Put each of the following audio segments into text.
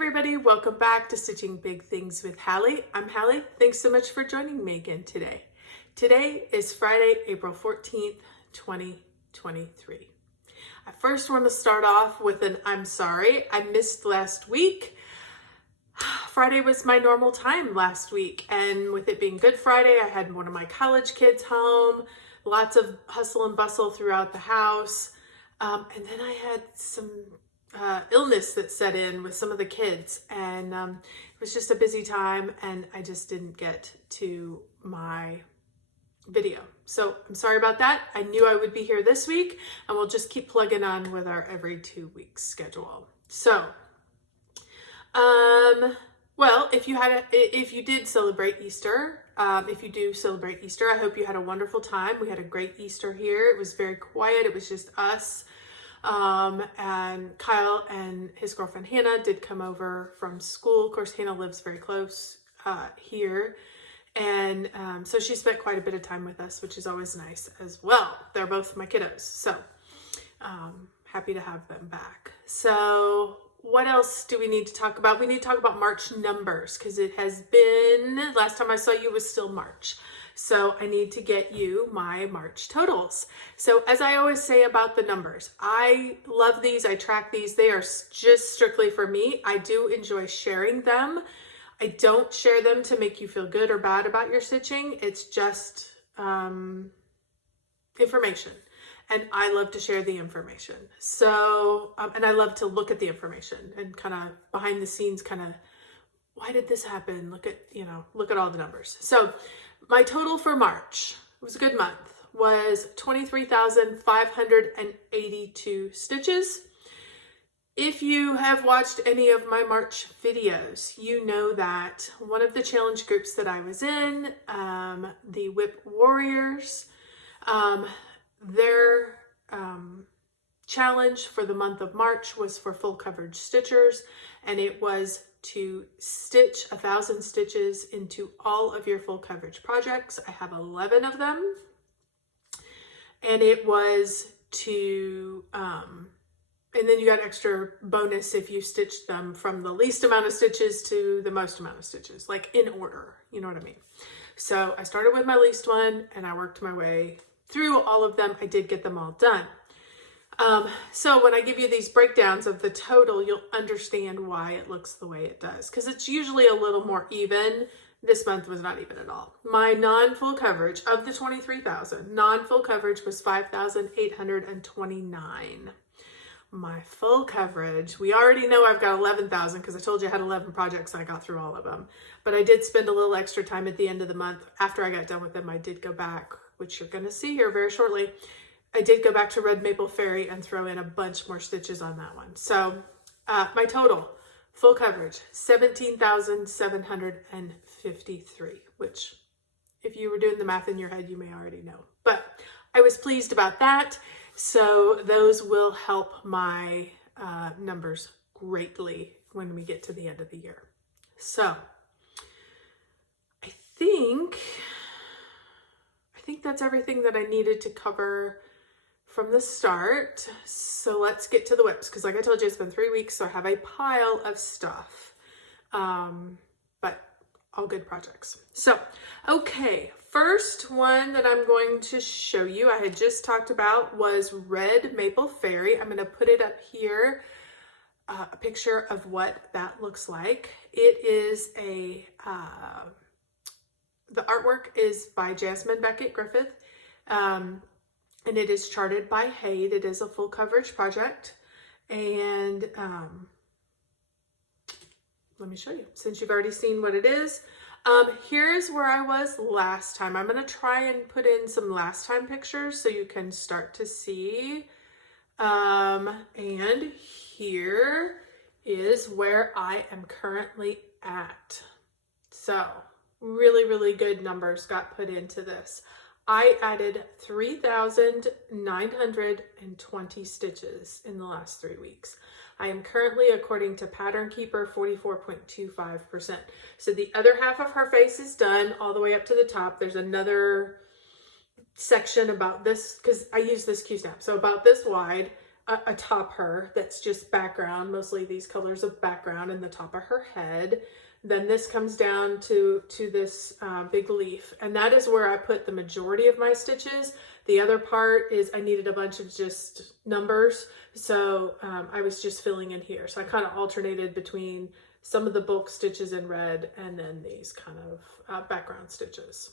everybody, welcome back to Stitching Big Things with Hallie. I'm Hallie. Thanks so much for joining me again today. Today is Friday, April 14th, 2023. I first want to start off with an I'm sorry. I missed last week. Friday was my normal time last week, and with it being Good Friday, I had one of my college kids home, lots of hustle and bustle throughout the house, and then I had some illness that set in with some of the kids, and it was just a busy time, and I just didn't get to my video. So I'm sorry about that. I knew I would be here this week, and we'll just keep plugging on with our every 2 weeks schedule. So, well, if you did celebrate Easter, if you do celebrate Easter, I hope you had a wonderful time. We had a great Easter here. It was very quiet. It was just us. And Kyle and his girlfriend Hannah did come over from school. Of course, Hannah lives very close here. And so she spent quite a bit of time with us, which is always nice as well. They're both my kiddos. So happy to have them back. So what else do we need to talk about? We need to talk about March numbers, because it has been, last time I saw you was still March. So I need to get you my March totals. So as I always say about the numbers, I love these. I track these. They are just strictly for me. I do enjoy sharing them. I don't share them to make you feel good or bad about your stitching. It's just information. And I love to share the information. So, and I love to look at the information and kind of behind the scenes, why did this happen? Look at all the numbers. So my total for March, it was a good month, was 23,582 stitches. If you have watched any of my March videos, you know that one of the challenge groups that I was in, the Whip Warriors, their challenge for the month of March was for full coverage stitchers, and it was to stitch 1,000 stitches into all of your full coverage projects. I have 11 of them, and it was to and then you got extra bonus if you stitched them from the least amount of stitches to the most amount of stitches, like in order, you know what I mean? So I started with my least one and I worked my way through all of them. I did get them all done. So when I give you these breakdowns of the total, you'll understand why it looks the way it does, because it's usually a little more even. This month was not even at all. My non-full coverage of the 23,000, non-full coverage was 5,829. My full coverage, we already know I've got 11,000 because I told you I had 11 projects and I got through all of them. But I did spend a little extra time at the end of the month. After I got done with them, I did go back, which you're going to see here very shortly. I did go back to Red Maple Fairy and throw in a bunch more stitches on that one. So my total, full coverage, 17,753, which if you were doing the math in your head, you may already know. But I was pleased about that. So those will help my numbers greatly when we get to the end of the year. So I think that's everything that I needed to cover from the start. So let's get to the whips, because like I told you, it's been 3 weeks, so I have a pile of stuff, but all good projects. So, okay, first one that I'm going to show you, I had just talked about, was Red Maple Fairy. I'm going to put it up here, a picture of what that looks like. It is the artwork is by Jasmine Beckett Griffith, and it is charted by Haid. It is a full coverage project, and let me show you, since you've already seen what it is. Here's where I was last time. I'm going to try and put in some last time pictures so you can start to see. And here is where I am currently at. So really, really good numbers got put into this. I added 3,920 stitches in the last 3 weeks. I am currently, according to Pattern Keeper, 44.25%. So the other half of her face is done all the way up to the top. There's another section about this, because I use this Q-snap, so about this wide. atop her that's just background, mostly these colors of background in the top of her head. Then this comes down to this big leaf, and that is where I put the majority of my stitches. The other part is I needed a bunch of just numbers, so I was just filling in here. So I kind of alternated between some of the bulk stitches in red and then these kind of background stitches.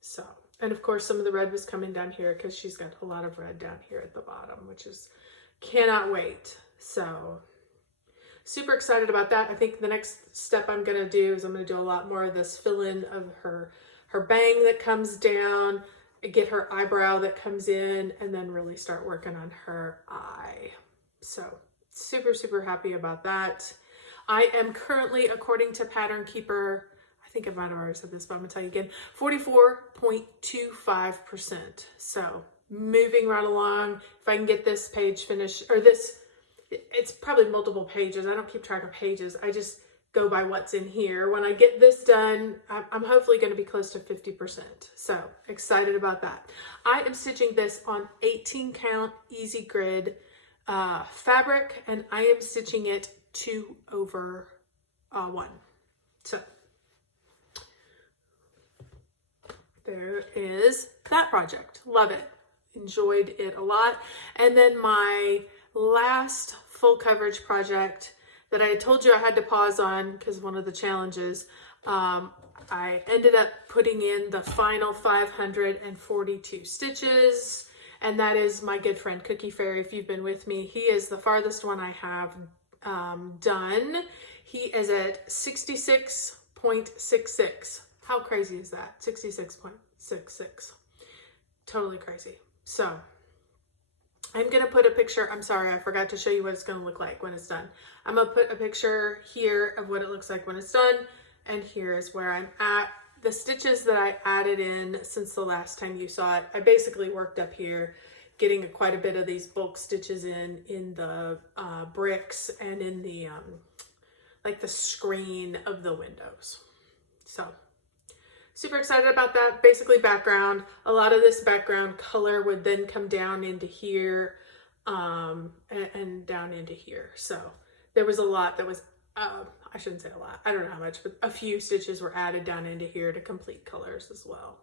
So, and of course some of the red was coming down here because she's got a lot of red down here at the bottom, which is, cannot wait. So super excited about that. I think the next step I'm going to do is I'm going to do a lot more of this fill in of her bang that comes down, get her eyebrow that comes in, and then really start working on her eye. So super, super happy about that. I am currently, according to Pattern Keeper, I think I might have already said this, but I'm gonna tell you again, 44.25%. So moving right along. If I can get this page finished, or this, it's probably multiple pages. I don't keep track of pages. I just go by what's in here. When I get this done, I'm hopefully going to be close to 50%. So excited about that. I am stitching this on 18 count easy grid fabric, and I am stitching it 2/1. So there is that project. Love it. Enjoyed it a lot. And then my last full coverage project that I told you I had to pause on because one of the challenges, I ended up putting in the final 542 stitches, and that is my good friend Cookie Fairy. If you've been with me, he is the farthest one I have done. He is at 66.66. How crazy is that? 66.66. Totally crazy. So I'm going to put a picture. I'm sorry, I forgot to show you what it's going to look like when it's done. I'm going to put a picture here of what it looks like when it's done. And here is where I'm at. The stitches that I added in since the last time you saw it, I basically worked up here, getting quite a bit of these bulk stitches in the bricks and in the, like the screen of the windows. So super excited about that. Basically background, a lot of this background color would then come down into here and down into here. So there was a lot that was, I shouldn't say a lot, I don't know how much, but a few stitches were added down into here to complete colors as well.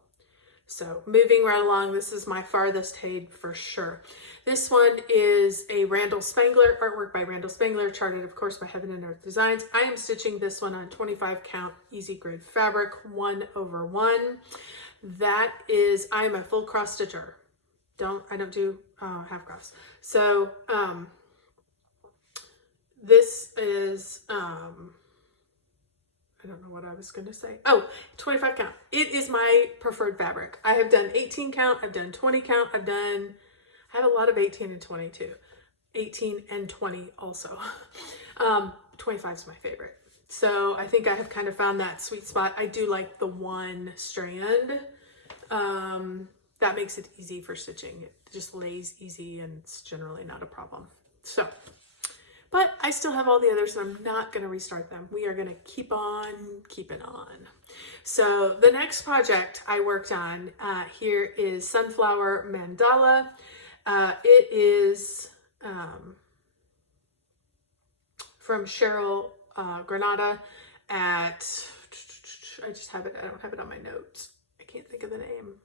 So moving right along, this is my farthest head for sure. This one is a Randall Spangler, artwork by Randall Spangler, charted of course by Heaven and Earth Designs. I am stitching this one on 25 count easy grid fabric, 1/1. That is, I am a full cross stitcher. I don't do half cross. So this is, I don't know what I was going to say. Oh, 25 count. It is my preferred fabric. I have done 18 count. I've done 20 count. I have a lot of 18 and 22. 18 and 20 also. 25 is my favorite. So I think I have kind of found that sweet spot. I do like the one strand. That makes it easy for stitching. It just lays easy and it's generally not a problem. So, but I still have all the others and I'm not going to restart them. We are going to keep on keeping on. So the next project I worked on here is Sunflower Mandala. It is from Cheryl Granada at, I just have it, I don't have it on my notes. I can't think of the name.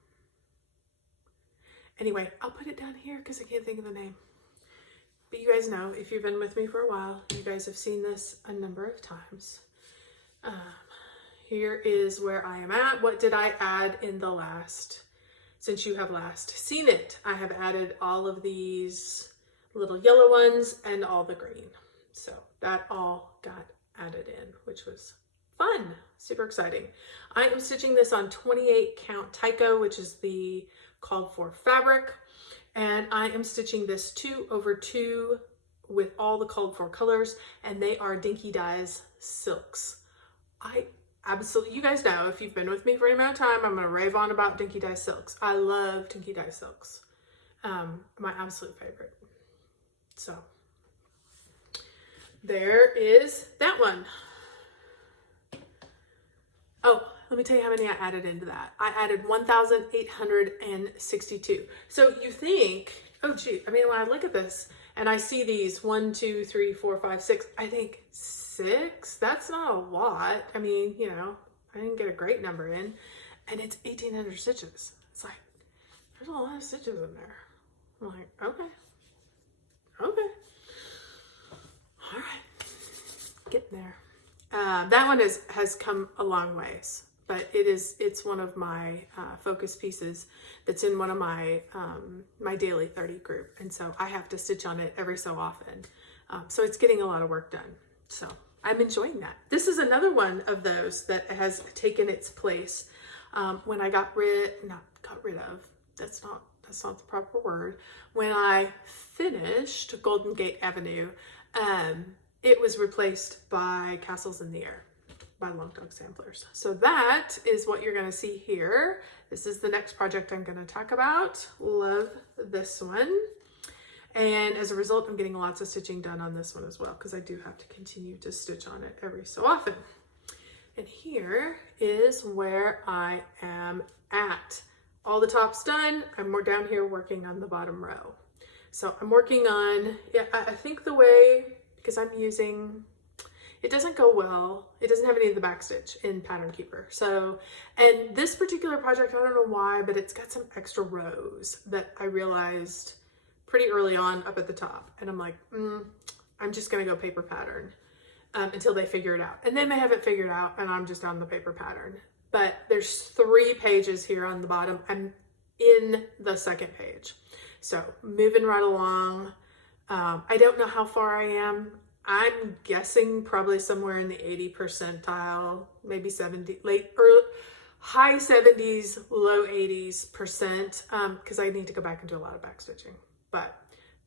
Anyway, I'll put it down here because I can't think of the name. But you guys know, if you've been with me for a while, you guys have seen this a number of times. Here is where I am at. What did I add in the last, since you have last seen it? I have added all of these little yellow ones and all the green. So that all got added in, which was fun, super exciting. I am stitching this on 28 count Tyco, which is the called for fabric. And I am stitching this 2/2 with all the called for colors, and they are Dinky Dyes silks. I absolutely, you guys know, if you've been with me for any amount of time, I'm gonna rave on about Dinky Dye silks. I love Dinky Dye silks. My absolute favorite. So there is that one. Oh, let me tell you how many I added into that. I added 1,862. So you think, oh gee, I mean, when I look at this And I see these 1, 2, 3, 4, 5, 6. I think 6, that's not a lot. I mean, you know, I didn't get a great number in, and it's 1,800 stitches. It's like, there's a lot of stitches in there. I'm like, okay. All right, getting there. That one has come a long ways, but it's one of my focus pieces that's in one of my my daily 30 group, and so I have to stitch on it every so often. So it's getting a lot of work done. So I'm enjoying that. This is another one of those that has taken its place. When I got rid of, that's not the proper word. When I finished Golden Gate Avenue, it was replaced by Castles in the Air by Long Dog Samplers. So that is what you're going to see here. This is the next project I'm going to talk about. Love this one. And as a result, I'm getting lots of stitching done on this one as well, because I do have to continue to stitch on it every so often. And here is where I am at. All the top's done. I'm more down here working on the bottom row. So I'm working on, yeah, I think the way, because I'm using, it doesn't go well. It doesn't have any of the backstitch in Pattern Keeper. So, and this particular project, I don't know why, but it's got some extra rows that I realized pretty early on up at the top. And I'm like, I'm just gonna go paper pattern until they figure it out. And they may have it figured out and I'm just on the paper pattern. But there's 3 pages here on the bottom. I'm in the second page. So moving right along. I don't know how far I am. I'm guessing probably somewhere in the 80 percentile, maybe 70, high 70s, low 80s percent, because I need to go back and do a lot of back stitching, but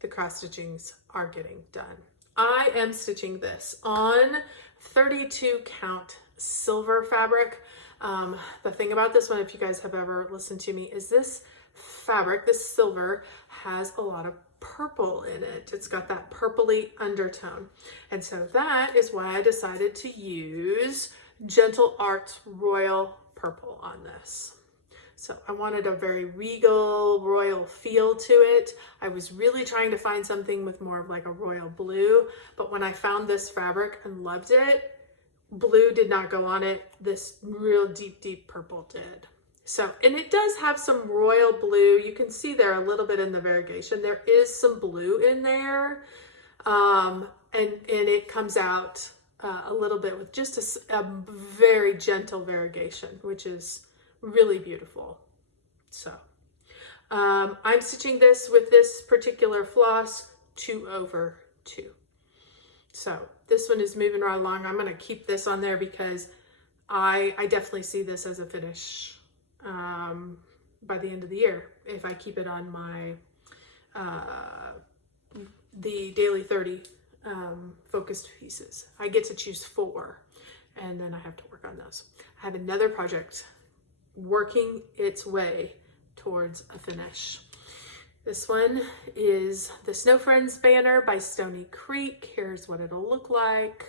the cross stitchings are getting done. I am stitching this on 32 count silver fabric. The thing about this one, if you guys have ever listened to me, is this fabric, this silver, has a lot of purple in it. It's got that purpley undertone. And so that is why I decided to use Gentle Arts Royal Purple on this. So I wanted a very regal, royal feel to it. I was really trying to find something with more of like a royal blue, but when I found this fabric and loved it, blue did not go on it. This real deep, deep purple did. So, and it does have some royal blue. You can see there a little bit in the variegation. There is some blue in there. And it comes out a little bit with just a very gentle variegation, which is really beautiful. So, I'm stitching this with this particular floss 2/2. So this one is moving right along. I'm going to keep this on there because I definitely see this as a finish by the end of the year if I keep it on my the daily 30 focused pieces. I get to choose 4 and then I have to work on those. I have another project working its way towards a finish. This one is the Snow Friends banner by Stony Creek. Here's what it'll look like.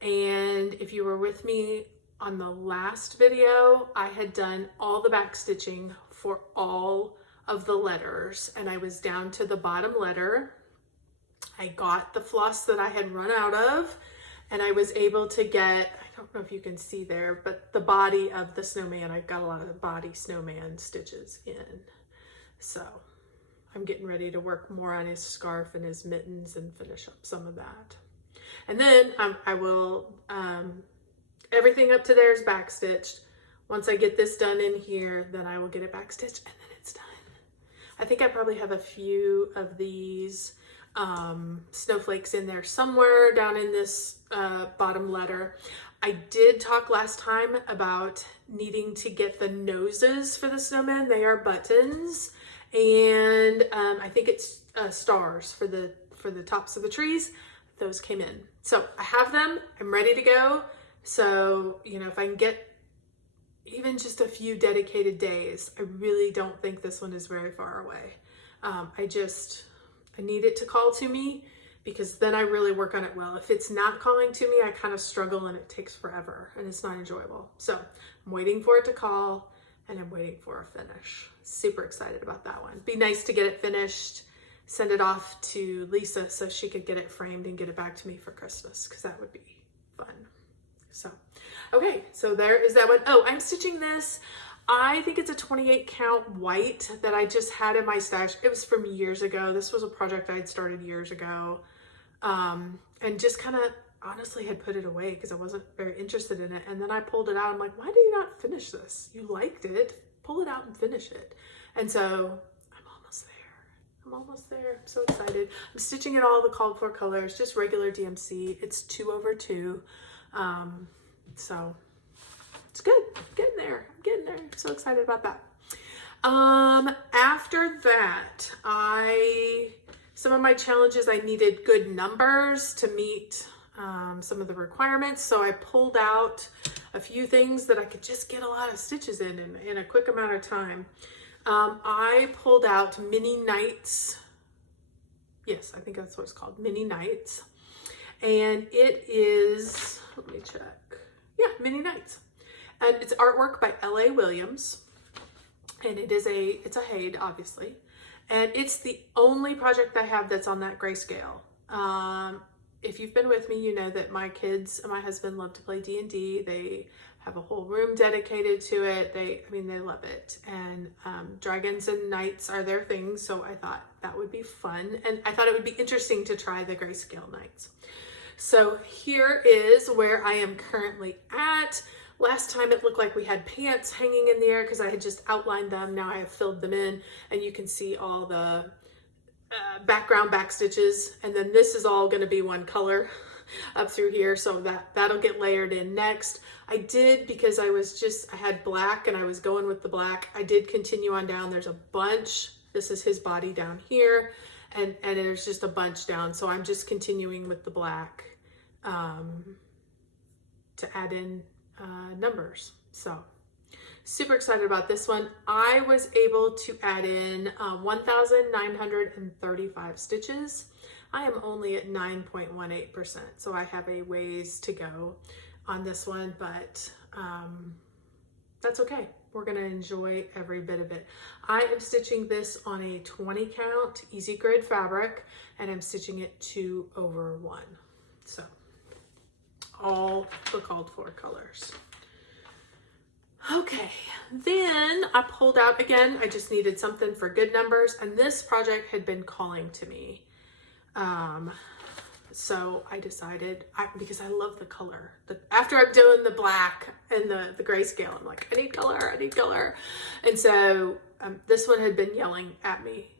And if you were with me on the last video, I had done all the back stitching for all of the letters and I was down to the bottom letter. I got the floss that I had run out of and I was able to get, I don't know if you can see there, but the body of the snowman, I've got a lot of the body snowman stitches in. So I'm getting ready to work more on his scarf and his mittens and finish up some of that. And then I will, everything up to there is back stitched. Once I get this done in here, then I will get it back stitched and then it's done. I think I probably have a few of these snowflakes in there somewhere down in this bottom letter. I did talk last time about needing to get the noses for the snowmen. They are buttons and I think it's stars for the tops of the trees. Those came in. So I have them, I'm ready to go. So, you know, if I can get even just a few dedicated days, I really don't think this one is very far away. I need it to call to me because then I really work on it well. If it's not calling to me, I kind of struggle and it takes forever and it's not enjoyable. So I'm waiting for it to call and I'm waiting for a finish. Super excited about that one. Be nice to get it finished, send it off to Lisa so she could get it framed and get it back to me for Christmas, because that would be fun. So, okay, so there is that one. Oh, I'm stitching this. I think it's a 28 count white that I just had in my stash. It was from years ago. This was a project I had started years ago, and just kind of honestly had put it away because I wasn't very interested in it. And then I pulled it out. I'm like, why do you not finish this? You liked it. Pull it out and finish it. And so I'm almost there. I'm almost there. I'm so excited. I'm stitching in all the called for colors, just regular DMC. It's 2/2. So it's good. I'm getting there. I'm getting there. I'm so excited about that. After that, some of my challenges, I needed good numbers to meet some of the requirements. So I pulled out a few things that I could just get a lot of stitches in a quick amount of time. I pulled out mini nights. Yes, I think that's what it's called, mini nights. And it is, let me check. Yeah, mini nights. And it's artwork by L.A. Williams. And it's a Haid, obviously. And it's the only project I have that's on that grayscale. If you've been with me, you know that my kids and my husband love to play D&D. They have a whole room dedicated to it. They love it. And dragons and knights are their thing. So I thought that would be fun. And I thought it would be interesting to try the grayscale knights. So here is where I am currently at. Last time it looked like we had pants hanging in the air because I had just outlined them. Now I have filled them in, and you can see all the background back stitches. And then this is all going to be one color up through here. So that'll get layered in next. I did, because I had black and I was going with the black. I did continue on down. There's a bunch. This is his body down here. And there's just a bunch down. So I'm just continuing with the black to add in numbers. So super excited about this one. I was able to add in 1,935 stitches. I am only at 9.18%, so I have a ways to go on this one, but that's okay. We're gonna enjoy every bit of it. I am stitching this on a 20 count easy grid fabric, and I'm stitching it 2/1. So all the called for colors. Okay, then I pulled out again. I just needed something for good numbers, and this project had been calling to me. So I decided, because I love the color. After I'm doing the black and the grayscale, I'm like, I need color, I need color. And so this one had been yelling at me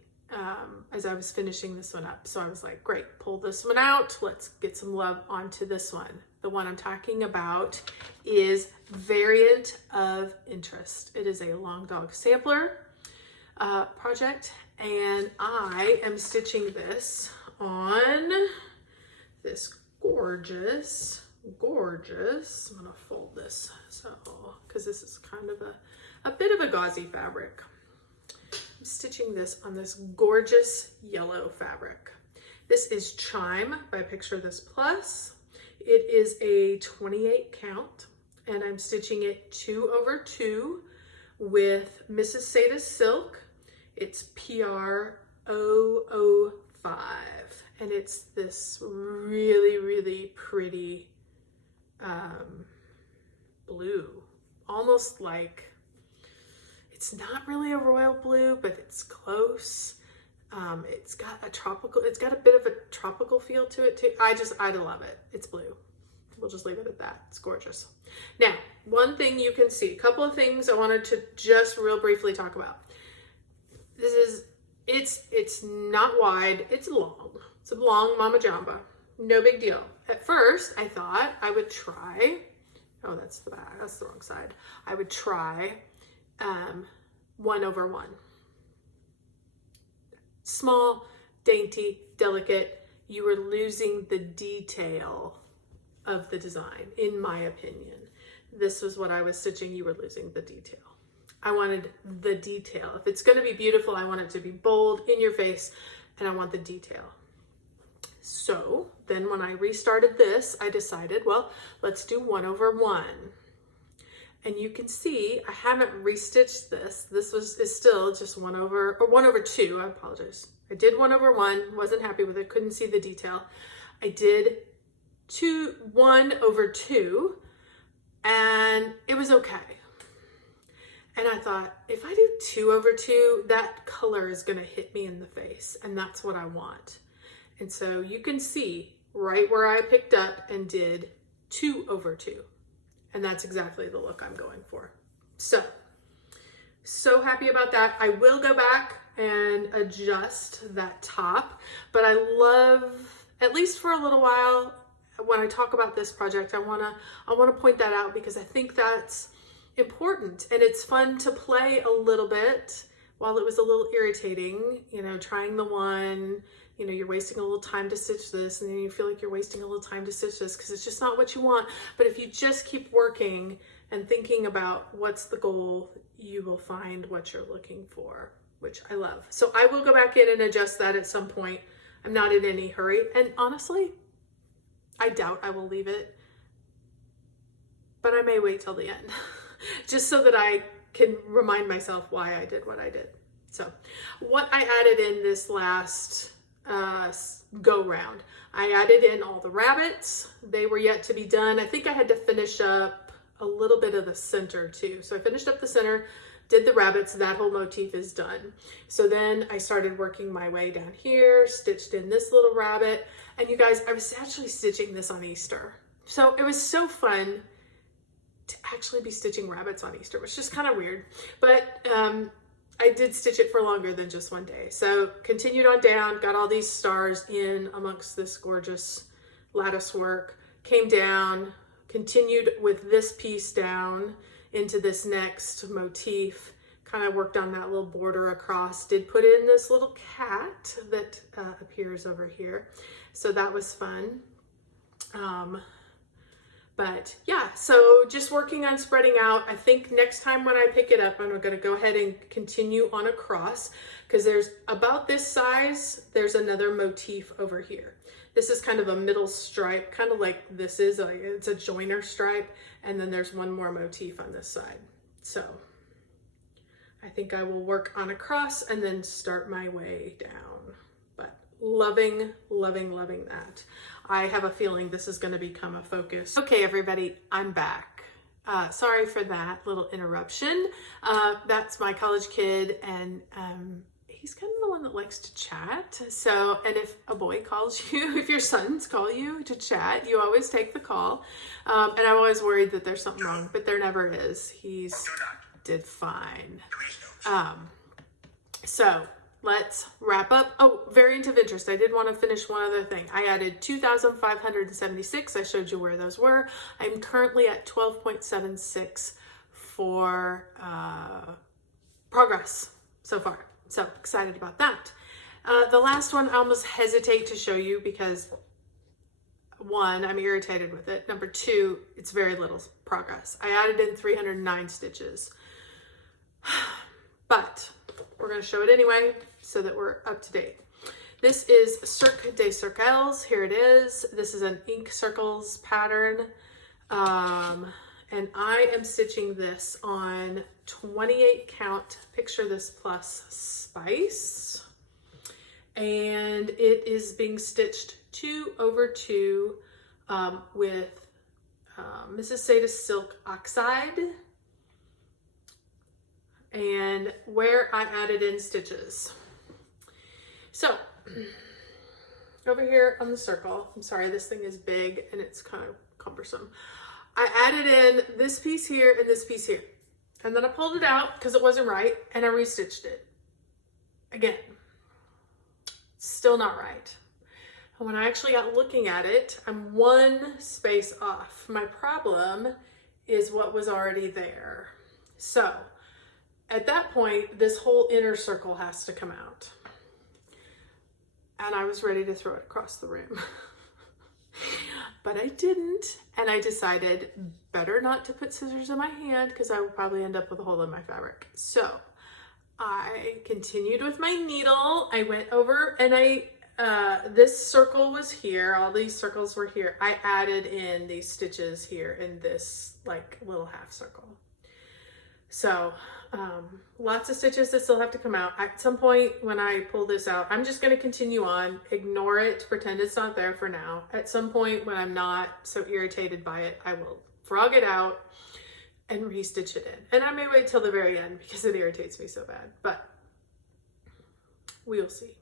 as I was finishing this one up. So I was like, great, pull this one out. Let's get some love onto this one. The one I'm talking about is Variant of Interest. It is a Long Dog Sampler project, and I am stitching this on this gorgeous, I'm gonna fold this, so, because this is kind of a bit of a gauzy fabric. I'm stitching this on this gorgeous yellow fabric. This is Chime by Picture This Plus. It is a 28 count, and I'm stitching it 2/2 with Mrs. Sada's Silk. It's PR005, and it's this really, really pretty blue, almost like, it's not really a royal blue, but it's close. It's got a bit of a tropical feel to it too. I love it. It's blue. We'll just leave it at that. It's gorgeous. Now, one thing you can see, a couple of things I wanted to just real briefly talk about. It's not wide, it's long. It's a long Mama Jamba. No big deal. At first, I thought I would try, oh, that's the back, that's the wrong side. I would try 1/1. Small, dainty, delicate. You were losing the detail of the design, in my opinion. This was what I was stitching. You were losing the detail. I wanted the detail. If it's going to be beautiful, I want it to be bold, in your face, and I want the detail. So then when I restarted this, I decided, well, let's do 1/1. And you can see I haven't restitched this. This is still just 1/2. I apologize. I did 1 over 1, wasn't happy with it, couldn't see the detail. I did 1 over 2, and it was okay. And I thought, if I do 2 over 2, that color is gonna hit me in the face, and that's what I want. And so you can see right where I picked up and did 2 over 2. And that's exactly the look I'm going for. So happy about that. I will go back and adjust that top, but I love, at least for a little while, when I talk about this project, I wanna point that out because I think that's important, and it's fun to play a little bit. While it was a little irritating, you know, trying the one, you know, you're wasting a little time to stitch this, and then you feel like you're wasting a little time to stitch this because it's just not what you want. But if you just keep working and thinking about what's the goal, you will find what you're looking for, which I love. So I will go back in and adjust that at some point. I'm not in any hurry, and honestly, I doubt I will leave it, but I may wait till the end just so that I can remind myself why I did what I did. So what I added in this last go round, I added in all the rabbits. They were yet to be done. I think I had to finish up a little bit of the center too. So I finished up the center, did the rabbits, that whole motif is done. So then I started working my way down here, stitched in this little rabbit. And you guys, I was actually stitching this on Easter. So it was so fun to actually be stitching rabbits on Easter, which is just kind of weird. But I did stitch it for longer than just one day. So continued on down, got all these stars in amongst this gorgeous lattice work, came down, continued with this piece down into this next motif, kind of worked on that little border across, did put in this little cat that appears over here. So that was fun. But yeah, so just working on spreading out. I think next time when I pick it up, I'm going to go ahead and continue on across because there's about this size, there's another motif over here. This is kind of a middle stripe, kind of like this is, it's a joiner stripe. And then there's one more motif on this side. So I think I will work on across and then start my way down. But loving, loving, loving that. I have a feeling this is going to become a focus. Okay, everybody, I'm back. Sorry for that little interruption. That's my college kid, and he's kind of the one that likes to chat. So, and if a boy calls you, if your sons call you to chat, you always take the call. And I'm always worried that there's something wrong, but there never is. He's did fine. So let's wrap up. Oh, variant of interest. I did want to finish one other thing. I added 2,576. I showed you where those were. I'm currently at 12.76 for progress so far. So excited about that. The last one, I almost hesitate to show you because 1, I'm irritated with it. Number 2, it's very little progress. I added in 309 stitches, but we're going to show it anyway so that we're up to date. This is Cirque des Circles. Here it is. This is an ink circles pattern. And I am stitching this on 28 count, picture this plus spice. And it is being stitched 2 over 2 with Mrs. Sada's Silk Oxide. And where I added in stitches. So over here on the circle, I'm sorry, this thing is big and it's kind of cumbersome. I added in this piece here and this piece here. And then I pulled it out because it wasn't right and I restitched it. Again, still not right. And when I actually got looking at it, I'm 1 space off. My problem is what was already there. So at that point, this whole inner circle has to come out. And I was ready to throw it across the room. But I didn't, and I decided better not to put scissors in my hand because I would probably end up with a hole in my fabric. So I continued with my needle. I went over and this circle was here. All these circles were here. I added in these stitches here in this like little half circle. So lots of stitches that still have to come out. At some point when I pull this out, I'm just going to continue on, ignore it, pretend it's not there for now. At some point when I'm not so irritated by it, I will frog it out and restitch it in. And I may wait till the very end because it irritates me so bad, but we'll see.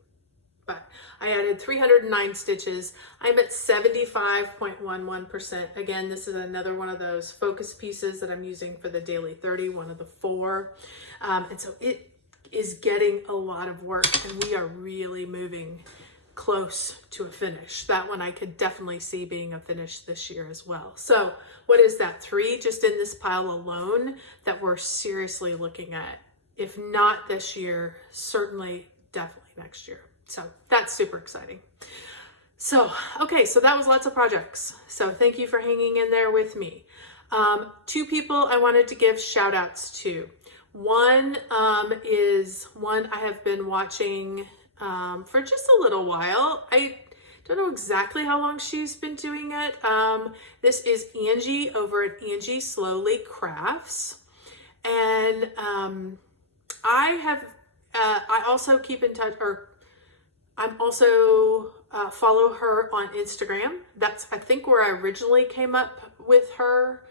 But I added 309 stitches. I'm at 75.11%. Again, this is another one of those focus pieces that I'm using for the Daily 30, one of the 4. And so it is getting a lot of work, and we are really moving close to a finish. That one I could definitely see being a finish this year as well. So what is that? 3 just in this pile alone that we're seriously looking at. If not this year, certainly, definitely next year. So that's super exciting. So, okay, so that was lots of projects. So thank you for hanging in there with me. 2 people I wanted to give shout outs to. One is one I have been watching for just a little while. I don't know exactly how long she's been doing it. This is Angie over at Angie Slowly Crafts. And I also keep in touch, or I'm also follow her on Instagram. That's, I think, where I originally came up with her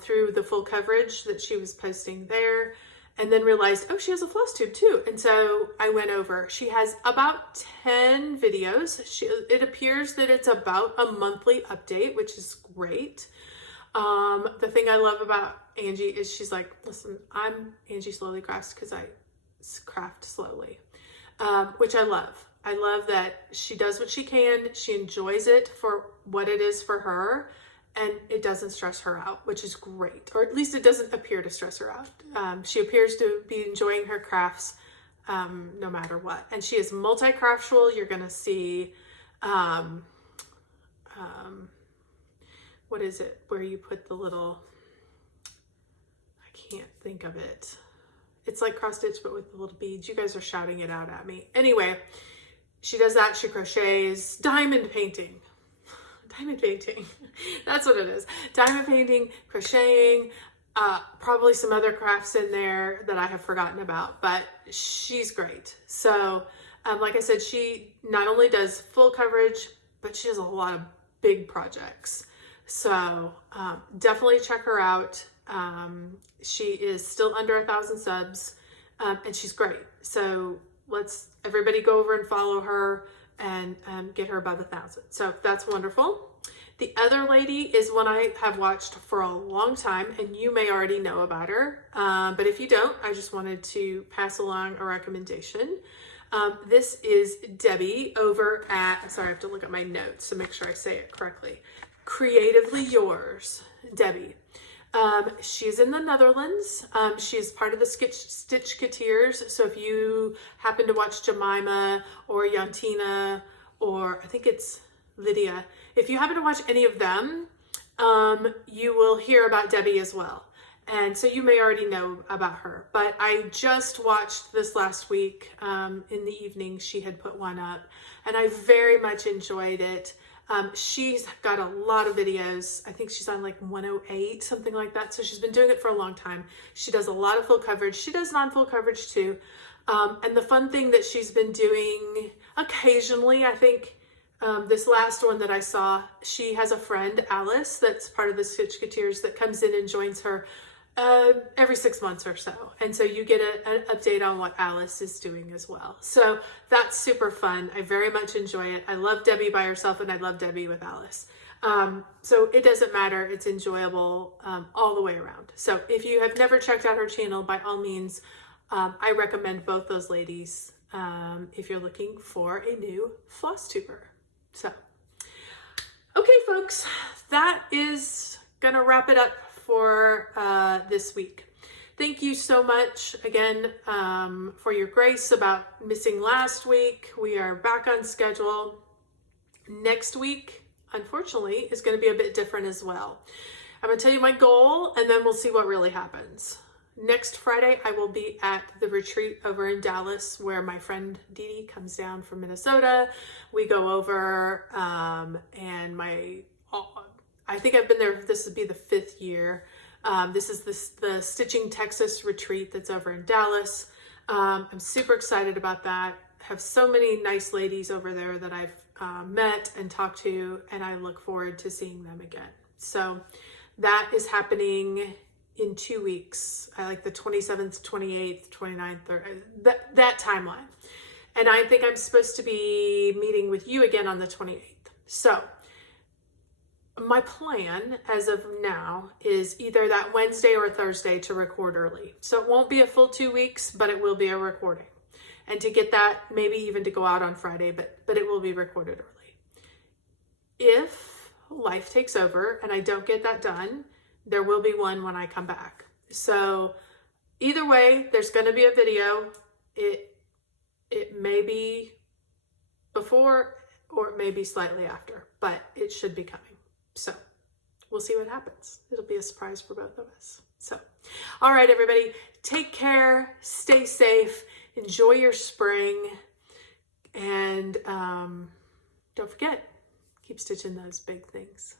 through the full coverage that she was posting there, and then realized, oh, she has a Flosstube too. And so I went over. She has about 10 videos. It appears that it's about a monthly update, which is great. The thing I love about Angie is she's like, listen, I'm Angie Slowly Crafts because I craft slowly. Which I love. I love that she does what she can. She enjoys it for what it is for her, and it doesn't stress her out, which is great. Or at least it doesn't appear to stress her out. She appears to be enjoying her crafts no matter what. And she is multi-craftual. You're going to see, what is it? Where you put the little, I can't think of it. It's like cross stitch, but with the little beads. You guys are shouting it out at me. Anyway, she does that. She crochets, diamond painting. Diamond painting. That's what it is. Diamond painting, crocheting, probably some other crafts in there that I have forgotten about, but she's great. So, like I said, she not only does full coverage, but she has a lot of big projects. So, definitely check her out. She is still under 1,000 subs, and she's great. So let's everybody go over and follow her and get her above 1,000. So that's wonderful. The other lady is one I have watched for a long time, and you may already know about her. But if you don't, I just wanted to pass along a recommendation. This is Debbie over at, sorry, I have to look at my notes to make sure I say it correctly. Creatively Yours, Debbie. She's in the Netherlands. She's part of the Stitchketeers. So if you happen to watch Jemima or Jantina, or I think it's Lydia, if you happen to watch any of them, you will hear about Debbie as well. And so you may already know about her, but I just watched this last week in the evening. She had put one up, and I very much enjoyed it. She's got a lot of videos. I think she's on like 108, something like that. So she's been doing it for a long time. She does a lot of full coverage. She does non-full coverage too. And the fun thing that she's been doing occasionally, I think this last one that I saw, she has a friend, Alice, that's part of the Stitchketeers, that comes in and joins her every 6 months or so. And so you get an update on what Alice is doing as well. So that's super fun. I very much enjoy it. I love Debbie by herself, and I love Debbie with Alice. So it doesn't matter. It's enjoyable all the way around. So if you have never checked out her channel, by all means, I recommend both those ladies if you're looking for a new Flosstuber. So, okay, folks, that is gonna wrap it up for this week. Thank you so much again for your grace about missing last week. We are back on schedule. Next week, unfortunately, is going to be a bit different as well. I'm going to tell you my goal, and then we'll see what really happens. Next Friday, I will be at the retreat over in Dallas, where my friend Dee Dee comes down from Minnesota. We go over, and I think I've been there, this would be the 5th year. This is the Stitching Texas retreat that's over in Dallas. I'm super excited about that. Have so many nice ladies over there that I've met and talked to, and I look forward to seeing them again. So that is happening in 2 weeks. I like the 27th, 28th, 29th, that timeline. And I think I'm supposed to be meeting with you again on the 28th. So my plan as of now is either that Wednesday or Thursday to record early. So it won't be a full 2 weeks, but it will be a recording. And to get that, maybe even to go out on Friday, but it will be recorded early. If life takes over and I don't get that done, there will be one when I come back. So either way, there's going to be a video. It may be before or it may be slightly after, but it should be coming. So we'll see what happens. It'll be a surprise for both of us. So, all right, everybody, take care, stay safe, enjoy your spring, and don't forget, keep stitching those big things.